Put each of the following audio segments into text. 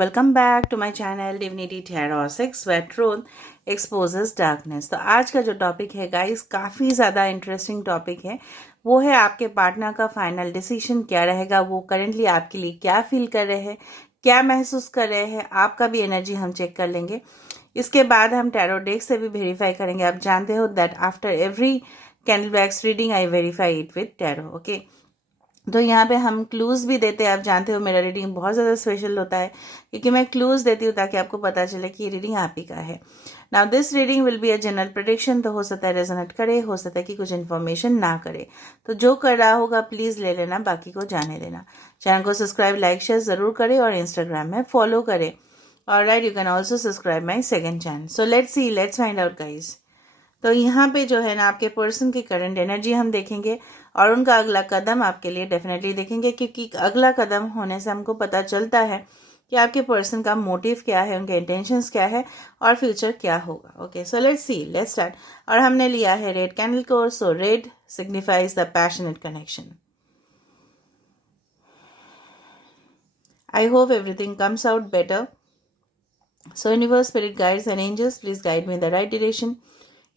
Welcome back to my channel Divinity Tarot 6 where truth exposes darkness. तो आज का जो टॉपिक है गाइस काफ़ी ज़्यादा इंटरेस्टिंग टॉपिक है। वो है आपके पार्टनर का फाइनल डिसीजन क्या रहेगा, वो करेंटली आपके लिए क्या फील कर रहे हैं, क्या महसूस कर रहे हैं। आपका भी एनर्जी हम चेक कर लेंगे। इसके बाद हम टैरो डेक से भी वेरीफाई करेंगे। आप जानते हो that after every candle bags reading I verify it with tarot. Okay, तो यहाँ पे हम क्लूज भी देते हैं। आप जानते हो मेरा रीडिंग बहुत ज़्यादा स्पेशल होता है क्योंकि मैं क्लूज देती हूँ ताकि आपको पता चले कि ये रीडिंग आप ही का है। Now this reading will be a general prediction. तो हो सकता है रेजोनेट करे, हो सकता है कि कुछ इन्फॉर्मेशन ना करे। तो जो कर रहा होगा प्लीज़ ले लेना, बाकी को जाने देना। चैनल को सब्सक्राइब लाइक शेयर ज़रूर करें और इंस्टाग्राम में फॉलो करें। और right, you can also subscribe my second channel. So let's see, let's find out guys. तो यहाँ पे जो है ना आपके पर्सन की करंट एनर्जी हम देखेंगे और उनका अगला कदम आपके लिए डेफिनेटली देखेंगे, क्योंकि अगला कदम होने से हमको पता चलता है कि आपके पर्सन का मोटिव क्या है, उनके इंटेंशंस क्या है और फ्यूचर क्या होगा। Okay, so let's see, let's start. और हमने लिया है रेड कैंडल को। So red signifies the passionate connection. I hope everything comes out better. So universe, spirit guides and angels, please guide me the right direction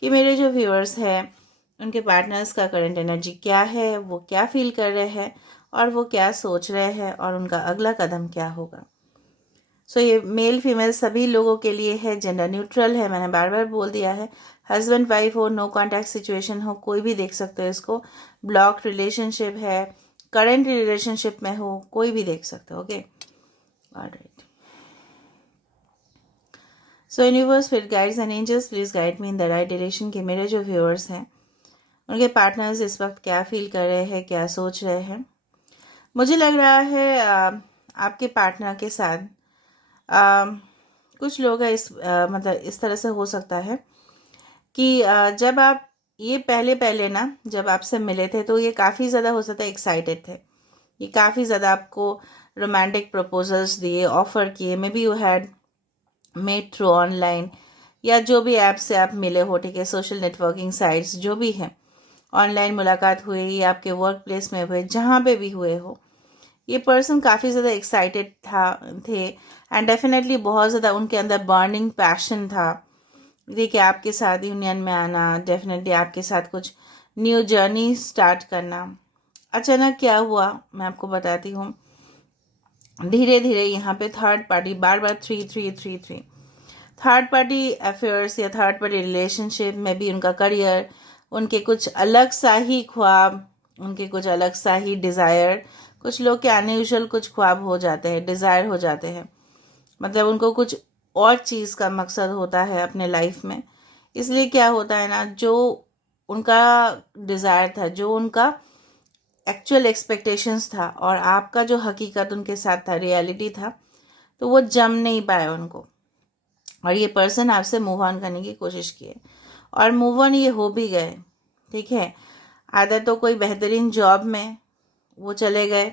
कि मेरे जो viewers हैं उनके पार्टनर्स का करंट एनर्जी क्या है, वो क्या फील कर रहे हैं और वो क्या सोच रहे हैं और उनका अगला कदम क्या होगा। सो ये मेल फीमेल सभी लोगों के लिए है, जेंडर न्यूट्रल है। मैंने बार बार बोल दिया है, हस्बैंड वाइफ हो, नो कॉन्टैक्ट सिचुएशन हो, कोई भी देख सकते हो इसको। ब्लॉक रिलेशनशिप है, करंट रिलेशनशिप में हो, कोई भी देख सकते हो। Okay, alright. सो यूनिवर्स, फिर guides and angels, please guide me in the right direction कि मेरे जो व्यूअर्स हैं उनके पार्टनर्स इस वक्त क्या फील कर रहे हैं, क्या सोच रहे हैं। मुझे लग रहा है आपके पार्टनर के साथ कुछ लोग हैं मतलब इस तरह से हो सकता है कि जब आप ये पहले पहले ना जब आपसे मिले थे तो ये काफ़ी ज़्यादा हो सकता है एक्साइटेड थे। ये काफ़ी ज़्यादा आपको रोमांटिक प्रपोजल्स दिए, ऑफर किए। May be you had made through online या जो भी ऐप से आप मिले हो, ठीक है, सोशल नेटवर्किंग साइट्स जो भी हैं, ऑनलाइन मुलाकात हुई या आपके वर्क प्लेस में हुए, जहाँ पे भी हुए हो, ये पर्सन काफ़ी ज़्यादा एक्साइटेड थे एंड डेफिनेटली बहुत ज़्यादा उनके अंदर बर्निंग पैशन था। देखिए, आपके साथ यूनियन में आना, डेफिनेटली आपके साथ कुछ न्यू जर्नी स्टार्ट करना। अचानक क्या हुआ मैं आपको बताती हूँ। धीरे धीरे यहाँ पे थर्ड पार्टी, बार बार 3 3 3 3 थर्ड पार्टी अफेयर्स या थर्ड पार्टी रिलेशनशिप में भी उनका करियर, उनके कुछ अलग सा ही ख्वाब, उनके कुछ अलग सा ही डिज़ायर। कुछ लोग के अनयूजुअल कुछ ख्वाब हो जाते हैं, डिज़ायर हो जाते हैं, मतलब उनको कुछ और चीज़ का मकसद होता है अपने लाइफ में। इसलिए क्या होता है ना, जो उनका डिज़ायर था, जो उनका एक्चुअल एक्सपेक्टेशंस था और आपका जो हकीकत उनके साथ था, रियलिटी था, तो वो जम नहीं पाया उनको और ये पर्सन आपसे मूव ऑन करने की कोशिश किए और मूव ऑन ये हो भी गए। ठीक है, आदर तो कोई बेहतरीन जॉब में वो चले गए,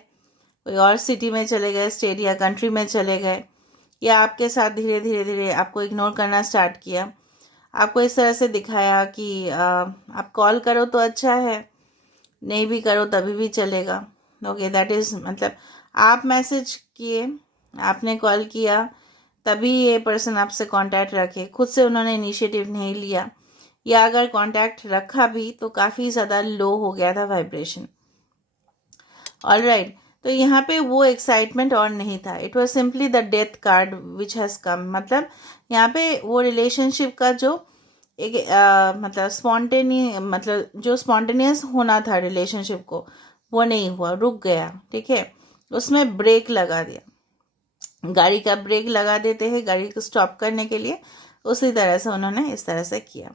कोई और सिटी में चले गए, स्टेट या कंट्री में चले गए, या आपके साथ धीरे धीरे धीरे आपको इग्नोर करना स्टार्ट किया। आपको इस तरह से दिखाया कि आप कॉल करो तो अच्छा है, नहीं भी करो तभी भी चलेगा। ओके, दैट इज़ मतलब आप मैसेज किए, आपने कॉल किया, तभी ये पर्सन आपसे कांटेक्ट रखे। खुद से उन्होंने इनिशिएटिव नहीं लिया, या अगर कांटेक्ट रखा भी तो काफ़ी ज़्यादा लो हो गया था वाइब्रेशन। ऑलराइट, तो यहाँ पे वो एक्साइटमेंट और नहीं था। It was simply the death card which has come. मतलब यहाँ पे वो रिलेशनशिप का जो एक मतलब जो स्पॉन्टेनियस होना था रिलेशनशिप को, वो नहीं हुआ, रुक गया। ठीक है, उसमें ब्रेक लगा दिया। गाड़ी का ब्रेक लगा देते हैं गाड़ी को स्टॉप करने के लिए, उसी तरह से उन्होंने इस तरह से किया।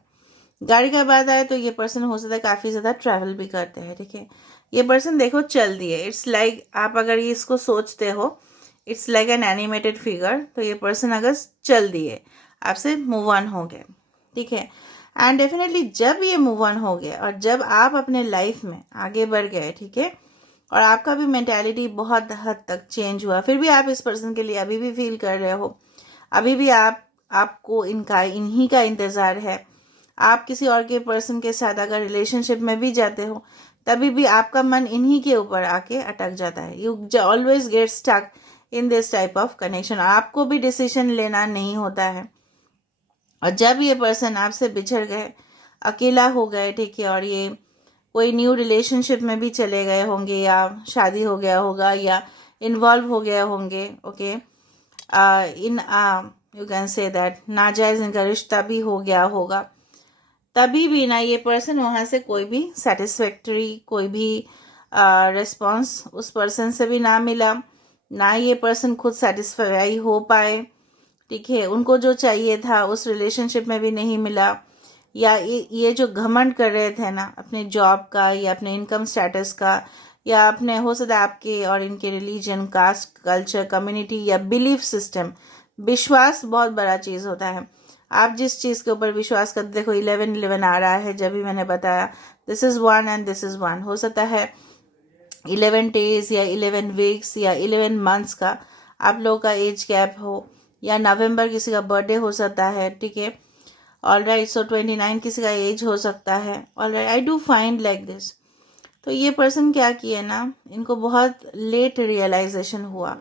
गाड़ी का बात आए तो ये पर्सन हो सकता है काफ़ी ज़्यादा ट्रैवल भी करते हैं। ठीक है, ये पर्सन देखो चल दिए। इट्स लाइक आप अगर ये इसको सोचते हो, it's like an animated figure. तो ये पर्सन अगर चल दिए, आपसे मूव ऑन हो गए। ठीक है, एंड डेफिनेटली जब ये मूव ऑन हो गया और जब आप अपने लाइफ में आगे बढ़ गए, ठीक है, और आपका भी मेंटालिटी बहुत हद तक चेंज हुआ, फिर भी आप इस पर्सन के लिए अभी भी फील कर रहे हो, अभी भी आपको इन्हीं का इंतज़ार है। आप किसी और के पर्सन के साथ अगर रिलेशनशिप में भी जाते हो, तभी भी आपका मन इन्हीं के ऊपर आके अटक जाता है। You always get stuck in this type of connection. आपको भी डिसीजन लेना नहीं होता है। और जब ये पर्सन आपसे बिछड़ गए, अकेला हो गए, ठीक है, और ये कोई न्यू रिलेशनशिप में भी चले गए होंगे, या शादी हो गया होगा, या इन्वॉल्व हो गए होंगे, okay, in you can say that नाजायज इनका रिश्ता भी हो गया होगा, तभी भी ना ये पर्सन वहाँ से कोई भी सेटिस्फैक्टरी, कोई भी रिस्पॉन्स उस पर्सन से भी ना मिला, ना ये पर्सन खुद सेटिस्फाई हो पाए, ठीक है, उनको जो चाहिए था उस रिलेशनशिप में भी नहीं मिला, या ये जो घमंड कर रहे थे ना अपने जॉब का, या अपने इनकम स्टेटस का, या अपने हो सकता है आपके और इनके रिलीजन, कास्ट, कल्चर, कम्युनिटी या बिलीफ सिस्टम। विश्वास बहुत बड़ा चीज़ होता है। आप जिस चीज़ के ऊपर विश्वास करते, देखो 11-11 आ रहा है, जब भी मैंने बताया this is 1 and this is 1, हो सकता है 11 डेज या 11 वीक्स या 11 मंथ्स का आप लोगों का एज गैप हो, या नवंबर किसी का बर्थडे हो सकता है, ठीक है, ऑल राइट, सो 29 किसी का एज हो सकता है, all right, I do find like this. तो ये पर्सन क्या किए ना, इनको बहुत लेट रियलाइजेशन हुआ,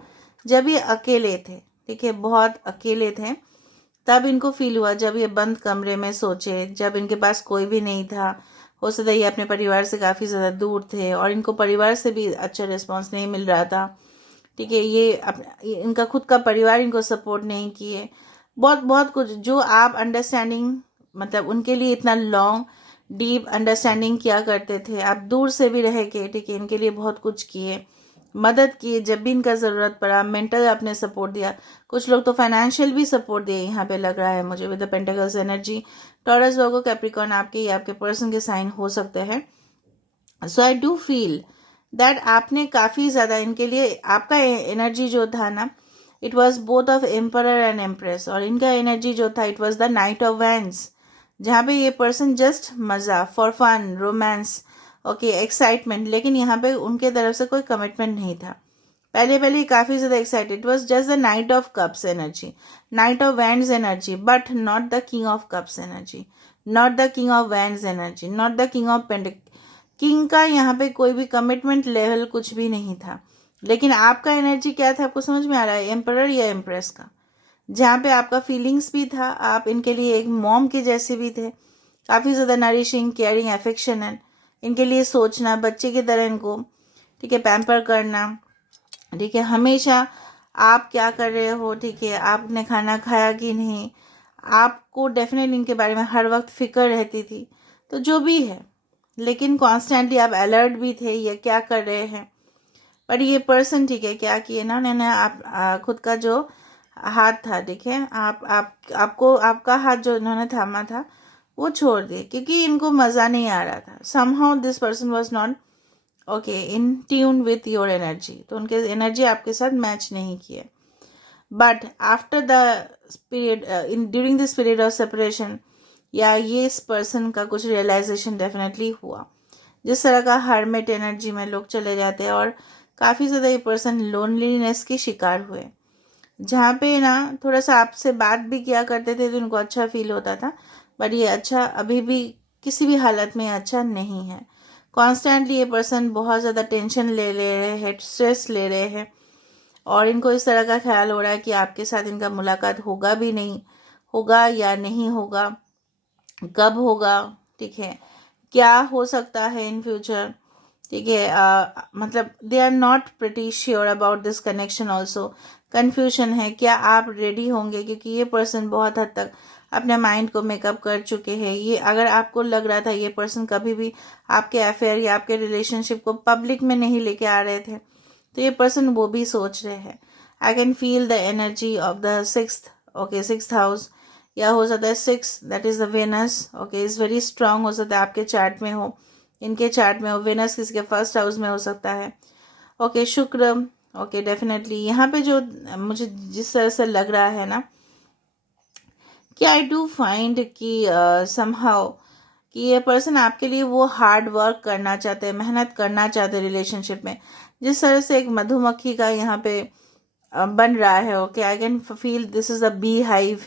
जब ये अकेले थे, ठीक है, बहुत अकेले थे, तब इनको फील हुआ, जब ये बंद कमरे में सोचे, जब इनके पास कोई भी नहीं था, हो सकता है ये अपने परिवार से काफ़ी ज़्यादा दूर थे और इनको परिवार से भी अच्छा रिस्पांस नहीं मिल रहा था, ठीक है, ये इनका खुद का परिवार इनको सपोर्ट नहीं किए, बहुत बहुत कुछ जो आप अंडरस्टैंडिंग, मतलब उनके लिए इतना लॉन्ग डीप अंडरस्टैंडिंग किया करते थे, आप दूर से भी रह के, ठीक है, इनके लिए बहुत कुछ किए, मदद किए, जब भी इनका ज़रूरत पड़ा, मेंटल आपने सपोर्ट दिया, कुछ लोग तो फाइनेंशियल भी सपोर्ट दिए, यहाँ पे लग रहा है मुझे with the pentacles energy. Taurus, Virgo, Capricorn आपके या आपके पर्सन के साइन हो सकते हैं। सो आई डू फील दैट आपने काफ़ी ज़्यादा इनके लिए, आपका एनर्जी जो था ना, it was both of emperor and empress, और इनका एनर्जी जो था it was the knight of wands, जहाँ पे ये पर्सन जस्ट मज़ा, for fun, romance, okay, excitement, लेकिन यहाँ पे उनके तरफ से कोई कमिटमेंट नहीं था। पहले काफ़ी ज़्यादा excited, it was just the knight of cups energy, night of wands energy, but not the king of cups energy, not the king of wands energy, not the king of king का यहाँ पे कोई भी commitment level कुछ भी नहीं था। लेकिन आपका एनर्जी क्या था, आपको समझ में आ रहा है, एम्परर या एम्प्रेस का, जहाँ पे आपका फीलिंग्स भी था, आप इनके लिए एक मॉम के जैसे भी थे, काफ़ी ज़्यादा नरिशिंग, केयरिंग, एफेक्शनल, इनके लिए सोचना, बच्चे की तरह इनको, ठीक है, पैम्पर करना, ठीक है, हमेशा आप क्या कर रहे हो, ठीक है, आपने खाना खाया कि नहीं, आपको डेफिनेटली इनके बारे में हर वक्त फिक्र रहती थी। तो जो भी है, लेकिन कॉन्स्टेंटली आप अलर्ट भी थे, ये क्या कर रहे हैं। पर ये पर्सन, ठीक है, क्या किए ना उन्होंने, आप खुद का जो हाथ था, ठीक है, आपको आपका हाथ जो इन्होंने थामा था वो छोड़ दिए, क्योंकि इनको मज़ा नहीं आ रहा था। Somehow this person was not okay in tune with your energy, तो उनके एनर्जी आपके साथ मैच नहीं किए। But after the period, in during this period of separation, या ये इस पर्सन का कुछ रियलाइजेशन डेफिनेटली हुआ। जिस तरह का हर्मिट एनर्जी में लोग चले जाते हैं, और काफ़ी ज़्यादा ये पर्सन लोनलीनेस की शिकार हुए, जहाँ पे ना थोड़ा सा आपसे बात भी किया करते थे तो उनको अच्छा फील होता था, बट ये अच्छा अभी भी किसी भी हालत में अच्छा नहीं है। कॉन्स्टेंटली ये पर्सन बहुत ज़्यादा टेंशन ले रहे हैं, स्ट्रेस ले रहे हैं, और इनको इस तरह का ख्याल हो रहा है कि आपके साथ इनका मुलाकात होगा भी नहीं, होगा या नहीं होगा, कब होगा, ठीक है, क्या हो सकता है इन फ्यूचर, ठीक है, मतलब they are not pretty sure about this connection also. Confusion है, क्या आप रेडी होंगे, क्योंकि ये पर्सन बहुत हद तक अपने माइंड को मेकअप कर चुके हैं। ये अगर आपको लग रहा था ये पर्सन कभी भी आपके अफेयर या आपके रिलेशनशिप को पब्लिक में नहीं लेके आ रहे थे, तो ये पर्सन वो भी सोच रहे हैं। I can feel the energy of the sixth, okay, 6th house, या हो सकता है 6 that is the Venus, okay, is very strong, हो सकता है आपके चार्ट में हो, इनके चार्ट में हो, वेनस किसी के 1st हाउस में हो सकता है, ओके, शुक्र, ओके, डेफिनेटली यहाँ पे जो मुझे जिस तरह से लग रहा है ना, कि आई डू फाइंड कि समहाउ कि ये पर्सन आपके लिए वो हार्ड वर्क करना चाहते हैं, मेहनत करना चाहते हैं रिलेशनशिप में, जिस तरह से एक मधुमक्खी का यहाँ पे बन रहा है, okay, I can feel this is a bee hive,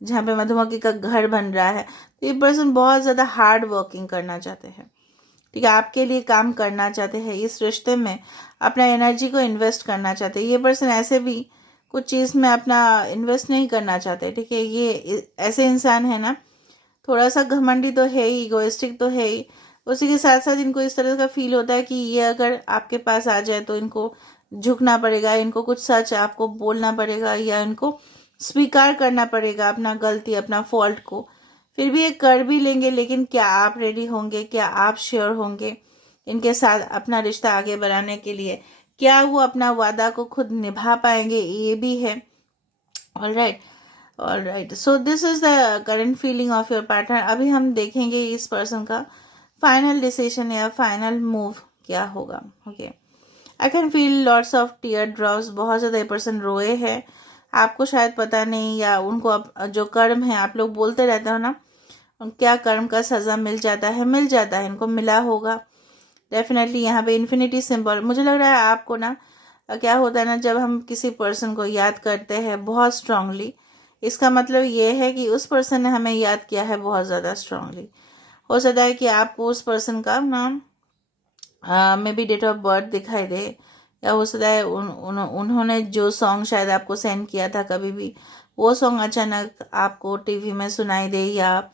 जहाँ पे मधुमक्खी का घर बन रहा है। तो ये पर्सन बहुत ज़्यादा हार्ड वर्किंग करना चाहते हैं, ठीक है, आपके लिए काम करना चाहते हैं, इस रिश्ते में अपना एनर्जी को इन्वेस्ट करना चाहते हैं। ये पर्सन ऐसे भी कुछ चीज़ में अपना इन्वेस्ट नहीं करना चाहते, ठीक है। ये ऐसे इंसान है ना, थोड़ा सा घमंडी तो है ही, इगोइस्टिक तो है ही, उसी के साथ साथ इनको इस तरह का फील होता है कि ये अगर आपके पास आ जाए तो इनको झुकना पड़ेगा, इनको कुछ सच आपको बोलना पड़ेगा, या इनको स्वीकार करना पड़ेगा अपना गलती, अपना फॉल्ट को। फिर भी ये कर भी लेंगे, लेकिन क्या आप रेडी होंगे, क्या आप श्योर होंगे इनके साथ अपना रिश्ता आगे बढ़ाने के लिए? क्या वो अपना वादा को खुद निभा पाएंगे, ये भी है। Alright, so this is the current feeling of your partner. अभी हम देखेंगे इस पर्सन का फाइनल डिसीजन या फाइनल मूव क्या होगा। Okay, I can feel lots of tear drops. बहुत ज़्यादा ये पर्सन रोए हैं, आपको शायद पता नहीं, या उनको अब जो कर्म है, आप लोग बोलते रहते हो ना, क्या कर्म का सज़ा मिल जाता है, मिल जाता है, इनको मिला होगा डेफिनेटली। यहाँ पे इन्फिनिटी सिंबल मुझे लग रहा है आपको ना, क्या होता है ना, जब हम किसी पर्सन को याद करते हैं बहुत स्ट्रांगली, इसका मतलब ये है कि उस पर्सन ने हमें याद किया है बहुत ज़्यादा स्ट्रांगली। हो सकता है कि आपको उस पर्सन का नाम may be date of birth दिखाई दे, या हो सकता है उन्होंने जो सॉन्ग शायद आपको सेंड किया था कभी भी, वो सॉन्ग अचानक आपको टीवी में सुनाई दे, या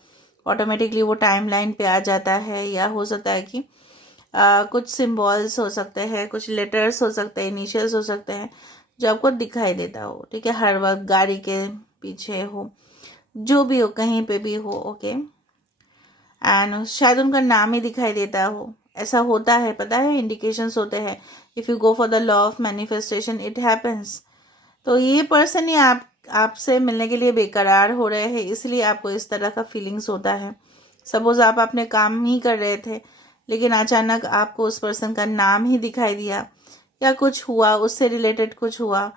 ऑटोमेटिकली वो टाइमलाइन पे आ जाता है। या हो सकता है कि कुछ सिंबल्स हो सकते हैं, कुछ लेटर्स हो सकते हैं, इनिशियल्स हो सकते हैं, जो आपको दिखाई देता हो, ठीक है। हर वक्त गाड़ी के पीछे हो, जो भी हो, कहीं पे भी हो, ओके। एंड शायद उनका नाम ही दिखाई देता हो, ऐसा होता है, पता है, इंडिकेशंस होते हैं। If you go for the law of manifestation, it happens. तो ये पर्सन ही आपसे मिलने के लिए बेकरार हो रहे हैं, इसलिए आपको इस तरह का फीलिंग्स होता है। सपोज आप अपने काम ही कर रहे थे, लेकिन अचानक आपको उस पर्सन का नाम ही दिखाई दिया, या कुछ हुआ उससे रिलेटेड कुछ हुआ,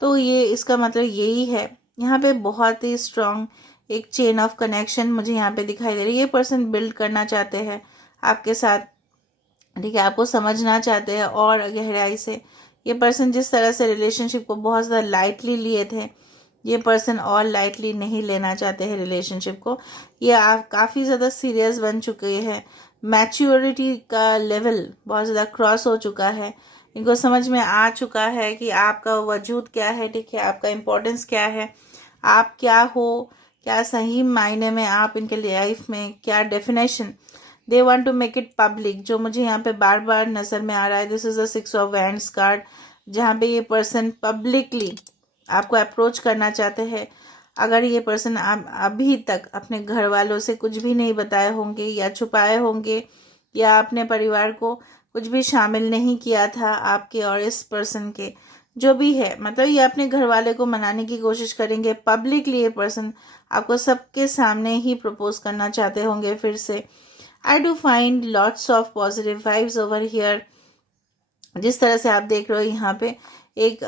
तो ये इसका मतलब यही है। यहाँ पे बहुत ही स्ट्रांग एक चेन ऑफ कनेक्शन मुझे यहाँ पे दिखाई दे रही है। ये पर्सन बिल्ड करना चाहते हैं आपके साथ, ठीक है, आपको समझना चाहते हैं और गहराई से। ये पर्सन जिस तरह से रिलेशनशिप को बहुत ज़्यादा लाइटली लिए थे, ये पर्सन और लाइटली नहीं लेना चाहते हैं रिलेशनशिप को। ये आप काफ़ी ज़्यादा सीरियस बन चुके हैं, मैच्योरिटी का लेवल बहुत ज़्यादा क्रॉस हो चुका है। इनको समझ में आ चुका है कि आपका वजूद क्या है, ठीक है, आपका इम्पोर्टेंस क्या है, आप क्या हो, क्या सही मायने में आप इनके लाइफ में क्या definition. They want to make it public, जो मुझे यहाँ पे बार बार नज़र में आ रहा है। This is a 6 of wands card, जहाँ पे ये पर्सन पब्लिकली आपको अप्रोच करना चाहते हैं। अगर ये पर्सन अभी तक अपने घर वालों से कुछ भी नहीं बताए होंगे, या छुपाए होंगे, या अपने परिवार को कुछ भी शामिल नहीं किया था आपके और इस पर्सन के, जो भी है, मतलब ये अपने घर वाले को मनाने की कोशिश करेंगे पब्लिकली। ये पर्सन आपको सबके सामने ही प्रपोज करना चाहते होंगे फिर से। आई do find lots of positive vibes over here. जिस तरह से आप देख रहे हो यहाँ पे एक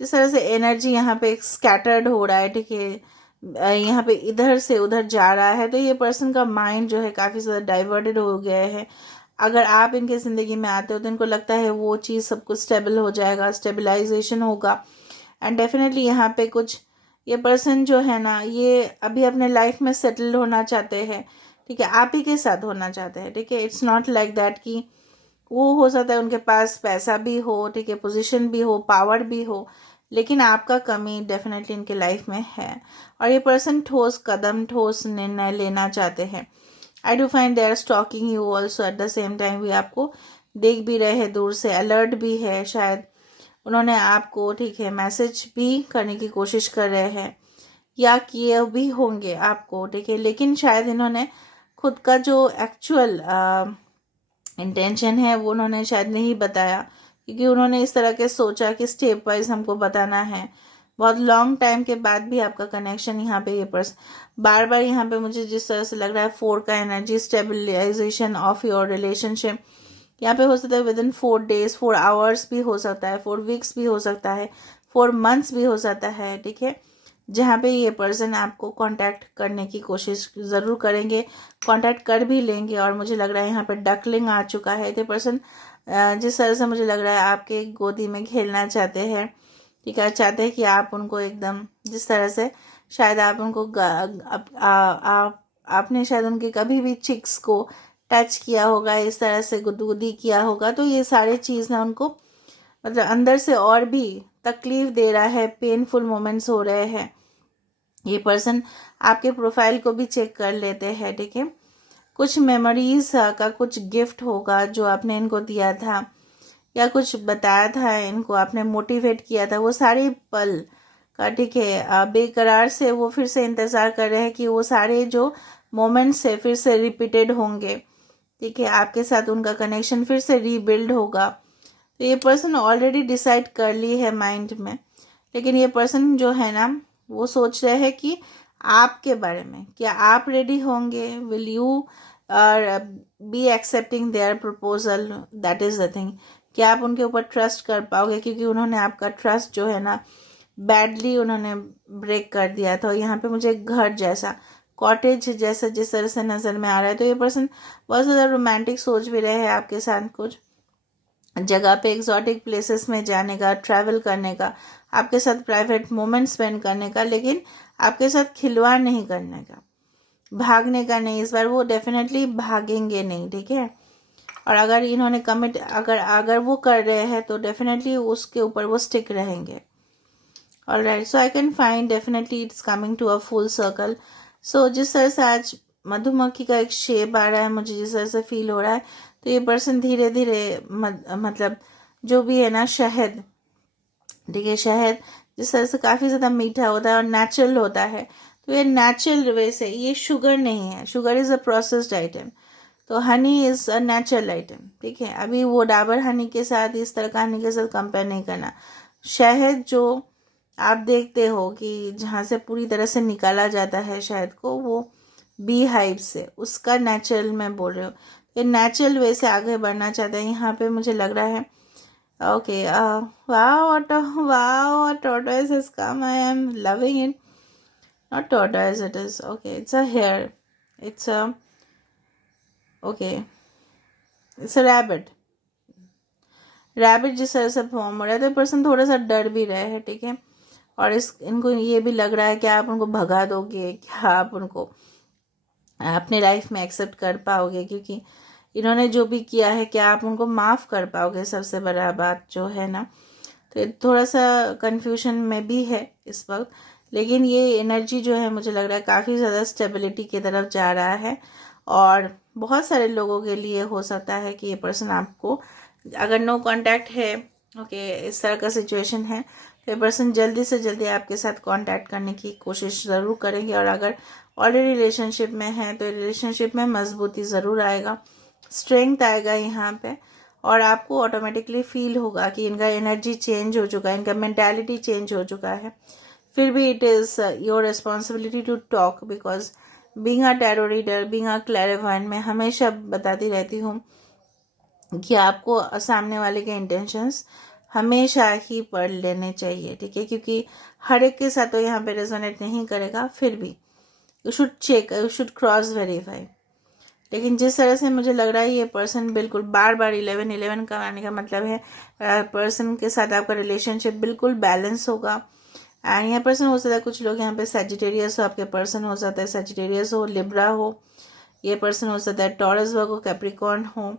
जिस तरह से एनर्जी यहाँ पे एक स्कैटर्ड हो रहा है, ठीक है, यहाँ पे इधर से उधर जा रहा है, तो ये पर्सन का माइंड जो है काफ़ी ज़्यादा डाइवर्टेड हो गया है। अगर आप इनके ज़िंदगी में आते हो तो इनको लगता है वो चीज़ सब कुछ स्टेबल हो जाएगा, स्टेबलाइजेशन होगा। एंड डेफिनेटली यहाँ पे कुछ ये पर्सन जो है ना, ये अभी अपने लाइफ में सेटल होना चाहते हैं, ठीक है, आप ही के साथ होना चाहते हैं, ठीक है। इट्स नॉट लाइक दैट कि वो हो सकता है उनके पास पैसा भी हो, ठीक है, पोजीशन भी हो, पावर भी हो, लेकिन आपका कमी डेफिनेटली इनके लाइफ में है। और ये पर्सन ठोस कदम, ठोस निर्णय लेना चाहते हैं। I do find they are stalking you also at the same time. भी आपको देख भी रहे हैं दूर से, अलर्ट भी है, शायद उन्होंने आपको, ठीक है, मैसेज भी करने की कोशिश कर रहे हैं, या किए भी होंगे आपको, ठीक है, लेकिन शायद इन्होंने खुद का जो एक्चुअल इंटेंशन है वो उन्होंने शायद नहीं बताया, क्योंकि उन्होंने इस तरह के सोचा कि स्टेप वाइज हमको बताना है। बहुत लॉन्ग टाइम के बाद भी आपका कनेक्शन यहाँ पे, ये पर्सन बार बार यहाँ पे मुझे जिस तरह से लग रहा है 4 का energy, stabilization of your relationship. यहाँ पे हो सकता है विद इन 4 डेज, 4 आवर्स भी हो सकता है, 4 वीक्स भी हो सकता है, 4 मंथ्स भी हो सकता है, ठीक है, जहाँ पे ये पर्सन आपको कांटेक्ट करने की कोशिश ज़रूर करेंगे, कांटेक्ट कर भी लेंगे। और मुझे लग रहा है यहाँ पे डकलिंग आ चुका है। ये पर्सन जिस तरह से मुझे लग रहा है आपके गोदी में खेलना चाहते हैं, ठीक है, चाहते हैं कि आप उनको एकदम, जिस तरह से शायद आप उनको आपने शायद उनके कभी भी चिक्स को टच किया होगा, इस तरह से गुदगुदी किया होगा, तो ये सारे चीज़ ना उनको मतलब अंदर से और भी तकलीफ दे रहा है, पेनफुल मोमेंट्स हो रहे हैं। ये पर्सन आपके प्रोफाइल को भी चेक कर लेते हैं, ठीक है। कुछ मेमोरीज का कुछ गिफ्ट होगा जो आपने इनको दिया था, या कुछ बताया था इनको, आपने मोटिवेट किया था, वो सारे पल का, ठीक है, बेकरार से वो फिर से इंतज़ार कर रहे हैं कि वो सारे जो मोमेंट्स है फिर से रिपीटेड होंगे, ठीक है। आपके साथ उनका कनेक्शन फिर से रीबिल्ड होगा। तो ये पर्सन ऑलरेडी डिसाइड कर ली है माइंड में, लेकिन ये पर्सन जो है ना वो सोच रहे हैं कि आपके बारे में, क्या आप रेडी होंगे, will you be accepting their proposal, that is the thing. क्या आप उनके ऊपर ट्रस्ट कर पाओगे, क्योंकि उन्होंने आपका ट्रस्ट जो है ना बैडली उन्होंने ब्रेक कर दिया था। यहाँ पे मुझे घर जैसा, कॉटेज जैसा जिस तरह से नज़र में आ रहा है, तो ये पर्सन बहुत ज़्यादा रोमांटिक सोच भी रहे हैं आपके साथ, कुछ जगह पे एक्जॉटिक प्लेसेस में जाने का, ट्रैवल करने का, आपके साथ प्राइवेट मोमेंट स्पेंड करने का, लेकिन आपके साथ खिलवाड़ नहीं करने का, भागने का नहीं। इस बार वो डेफिनेटली भागेंगे नहीं, ठीक है। और अगर इन्होंने कमिट अगर अगर वो कर रहे हैं तो डेफिनेटली उसके ऊपर वो स्टिक रहेंगे। Alright, so I can find definitely it's coming to a full circle. सो जिस तरह से आज मधुमक्खी का एक शेप आ रहा है, मुझे जिस तरह से फील हो रहा है, तो ये पर्सन धीरे धीरे मतलब जो भी है ना शहद, ठीक है, शहद जिस तरह से काफ़ी ज़्यादा मीठा होता है और नेचुरल होता है, तो ये नेचुरल वे से, ये शुगर नहीं है, sugar is a processed item, तो honey is a natural item, ठीक है। अभी वो डाबर हनी के साथ, इस तरह का हनी के साथ कंपेयर नहीं करना। शहद जो आप देखते हो कि जहाँ से पूरी तरह से निकाला जाता है शहद को, वो बी हाइव से, उसका नेचुरल मैं बोल रही हूँ। ये नेचुरल वे से आगे बढ़ना चाहते हैं यहाँ पे, मुझे लग रहा है। Okay, wow, a tortoise has come. I am loving it. Not tortoise, it is okay. It's a hare. It's a okay. It's a rabbit. Rabbit जिस तरह से फॉर्म हो रहा है, तो पर्सन थोड़ा सा डर भी रहे हैं, ठीक है। और इनको ये भी लग रहा है कि आप उनको भगा दोगे, क्या आप उनको अपने लाइफ में एक्सेप्ट कर पाओगे, क्योंकि इन्होंने जो भी किया है, क्या आप उनको माफ़ कर पाओगे, सबसे बड़ा बात जो है ना। तो ये थोड़ा सा कन्फ्यूजन में भी है इस वक्त, लेकिन ये एनर्जी जो है मुझे लग रहा है काफ़ी ज़्यादा स्टेबिलिटी की तरफ जा रहा है। और बहुत सारे लोगों के लिए हो सकता है कि ये पर्सन आपको, अगर नो कांटेक्ट है, ओके, इस तरह का सिचुएशन है, तो ये पर्सन जल्दी से जल्दी आपके साथ कांटेक्ट करने की कोशिश ज़रूर करेंगे। और अगर ऑलरेडी रिलेशनशिप में है तो रिलेशनशिप में मजबूती ज़रूर आएगा, स्ट्रेंथ आएगा यहाँ पे, और आपको ऑटोमेटिकली फील होगा कि इनका एनर्जी चेंज हो चुका है, इनका मेंटालिटी चेंज हो चुका है। फिर भी it is your responsibility to talk, because being a tarot reader, being a clairvoyant, मैं हमेशा बताती रहती हूँ कि आपको सामने वाले के इंटेंशंस हमेशा ही पढ़ लेने चाहिए, ठीक है, क्योंकि हर एक के साथ तो यहाँ पे रेजोनेट नहीं करेगा, फिर भी you should check, you should cross verify. लेकिन जिस तरह से मुझे लग रहा है ये पर्सन बिल्कुल बार बार 11-11 का आने का मतलब है पर्सन के साथ आपका रिलेशनशिप बिल्कुल बैलेंस होगा। एंड यह पर्सन हो सकता है, कुछ लोग यहाँ पे सैजिटेरियस हो, आपके पर्सन हो सकता है सैजिटेरियस हो, लिब्रा हो, ये पर्सन हो सकता है टॉरस वर्गो, कैप्रिकॉर्न हो,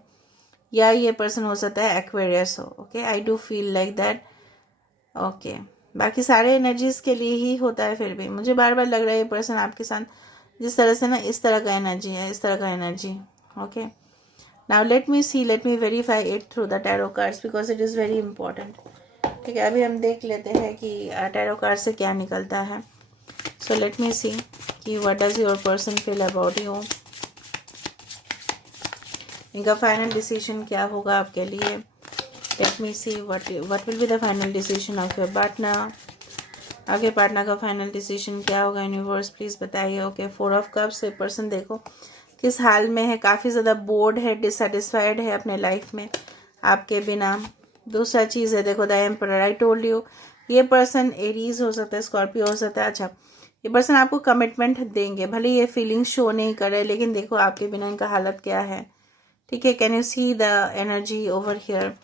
या ये पर्सन हो सकता है एक्वेरियस हो। Okay, I do feel like that. Okay, बाकी सारे एनर्जीज के लिए ही होता है, फिर भी मुझे बार बार लग रहा है ये पर्सन आपके साथ जिस तरह से ना, इस तरह का एनर्जी है, इस तरह का energy. Okay, now let me see, let me verify it through the tarot cards, because it is very important. ठीक है, अभी हम देख लेते हैं कि टैरो कार्ड से क्या निकलता है। सो लेट मी सी कि what does your person feel about you, इनका फाइनल डिसीजन क्या होगा आपके लिए। Late me see what will be the final decision of your partner. आपके पार्टनर का फाइनल डिसीजन क्या होगा, यूनिवर्स प्लीज़ बताइए। ओके, 4 ऑफ कप्स, एक पर्सन देखो किस हाल में है, काफ़ी ज़्यादा बोर्ड है, डिससेटिस्फाइड है अपने लाइफ में आपके बिना। दूसरा चीज़ है, देखो the emperor, I told you, ये पर्सन एरीज हो सकता है, स्कॉर्पियो हो सकता है। अच्छा, ये पर्सन आपको कमिटमेंट देंगे, भले ये फीलिंग शो नहीं करे, लेकिन देखो आपके बिना इनका हालत क्या है, ठीक है। Can you see the energy over here.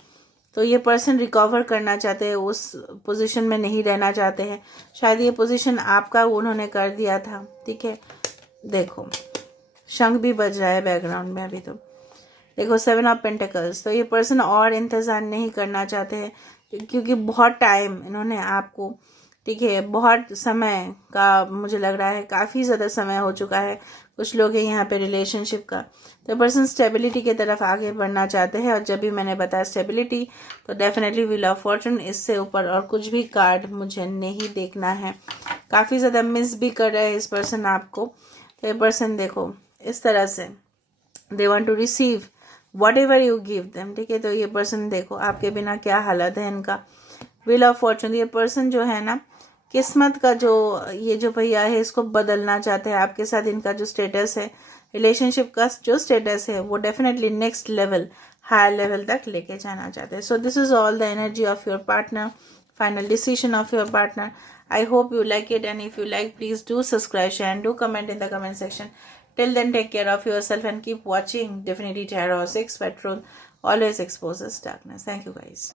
तो ये पर्सन रिकवर करना चाहते हैं, उस पोजीशन में नहीं रहना चाहते हैं, शायद ये पोजीशन आपका उन्होंने कर दिया था, ठीक है। देखो शंख भी बज रहा है बैकग्राउंड में अभी, तो देखो 7 ऑफ पेंटिकल्स, तो ये पर्सन और इंतज़ार नहीं करना चाहते हैं, क्योंकि बहुत टाइम इन्होंने आपको, ठीक है, बहुत समय का मुझे लग रहा है, काफ़ी ज़्यादा समय हो चुका है कुछ लोग हैं यहाँ पे रिलेशनशिप का। तो पर्सन स्टेबिलिटी की तरफ आगे बढ़ना चाहते हैं, और जब भी मैंने बताया स्टेबिलिटी, तो डेफिनेटली व्हील ऑफ फॉर्चून, इससे ऊपर और कुछ भी कार्ड मुझे नहीं देखना है। काफ़ी ज़्यादा मिस भी कर रहे हैं इस पर्सन आपको। तो ये पर्सन देखो इस तरह से they want to receive whatever you give them, ठीक है। तो ये पर्सन देखो आपके बिना क्या हालत है इनका। व्हील ऑफ फॉर्चून, ये पर्सन जो है ना, किस्मत का जो ये जो भैया है इसको बदलना चाहते हैं आपके साथ। इनका जो स्टेटस है, रिलेशनशिप का जो स्टेटस है, वो definitely next level, higher level तक लेके जाना चाहते हैं। So this is all the energy of your partner, final decision of your partner. I hope you like it, and if you like, please do subscribe, share, and do comment in the comment section. Till then, take care of yourself and keep watching Definitely Tarot 6, where truth always exposes darkness. Thank you guys.